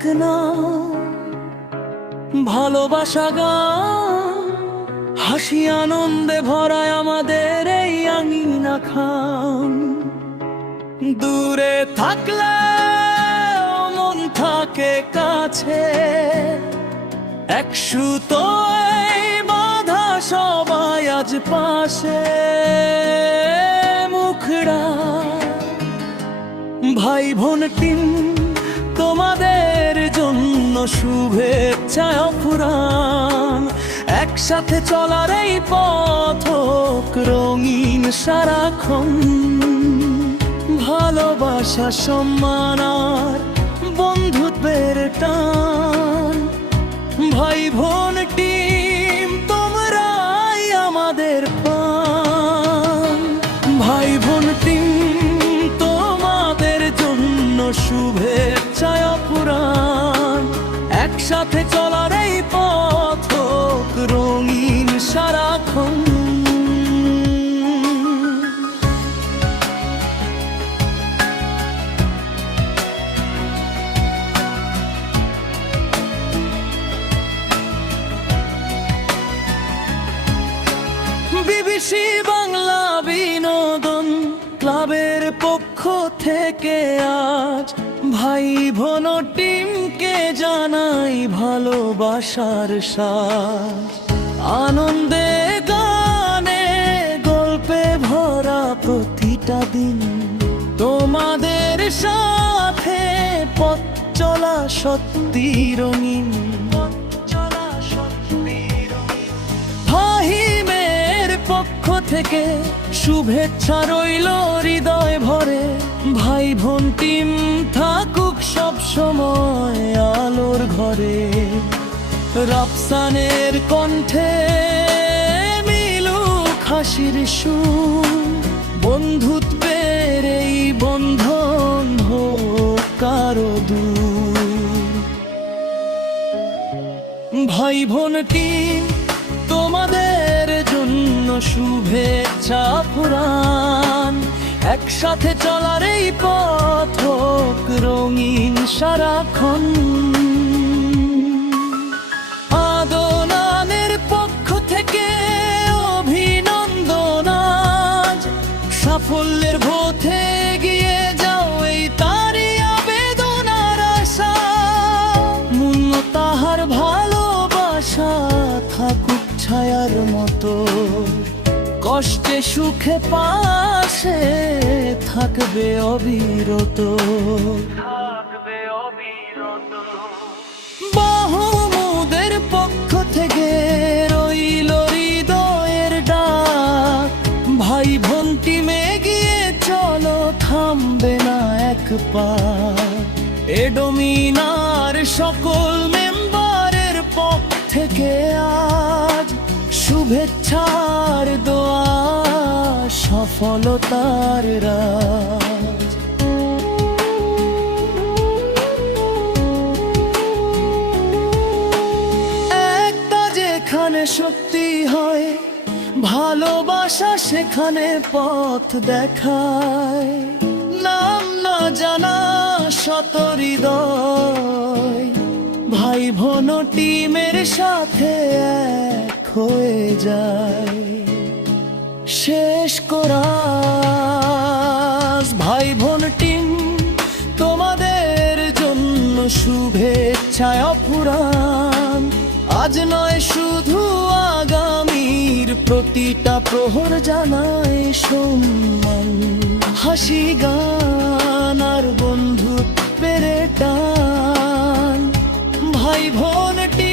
এক না ভালোবাসা গান, হাসি আনন্দে ভরায় আমাদের এই আঙিনা খান। দূরে থাকলে মন থাকে কাছে, এক সুতোয় বাঁধা সবাই আজ পাশে। মুখড়া ভাই বোন টিম, তোমাদের জন্য শুভেচ্ছা অফুরান। একসাথে চলার এই পথ হোক রঙিন সারাক্ষণ। ভালোবাসা, সম্মান আর বন্ধুত্বের টান। ভাই বোন টিম, তোমরাই আমাদের প্রাণ। ভাই বোন টিম, তোমাদের জন্য শুভেচ্ছা অফুরান। একসাথে চলার এই পথ হোক রঙিন সারাক্ষণ। বিবিসি বাংলা বিনোদন ক্লাবের পক্ষ থেকে আজ ভাই বোন টিমকে জানাই ভালোবাসার সাজ। আনন্দে গানে গল্পে ভরা প্রতিটা দিন, তোমাদের সাথে পথ চলা সত্যি রঙিন। ফাহিমের পক্ষ থেকে শুভেচ্ছা রইল হৃদয় ভরে। ভাই বোন টিম থাকুক সব সময় আলোর ঘরে। রাফসানের কণ্ঠে মিলুক হাসির সুর, বন্ধুত্বের এই বন্ধন হোক কারো দূর। ভাই বোন টিম, তোমাদের জন্য শুভেচ্ছা পুরাণ। একসাথে চলার এই পথ হোক রঙিন সারাক্ষণ। আদনানের পক্ষ থেকে অভিনন্দন আজ, সাফল্যের পথে গিয়ে যাও এই তারই আবেদন আর আশা। মূল্য তাহার ভালোবাসা থাকুক ছায়ার মতো, কষ্টে সুখে পাশে থাকবে অবিরত। বাহুমুদের পক্ষ থেকে রইল হৃদয়ের ডাক। ভাই বোন টিমে গিয়ে চলো, থামবে না এক পা। এডোমিনার সকল মেম্বারের পক্ষ থেকে আজ শুভেচ্ছার দোয়া, সফলতার রাজ। একটা যেখানে শক্তি হয়, ভালোবাসা সেখানে পথ দেখায়। নাম না জানা শত হৃদয়, ভাই বোন টিমের সাথে এক হয়ে যায়। শেষ কোরাস ভাই বোন টিম, তোমাদের জন্য শুভেচ্ছা অফুরান। আজ নয় শুধু আগামীর প্রতিটা প্রহর জানায় সম্মান। হাসি গান আর বন্ধুত্বের টান, ভাই বোন টিম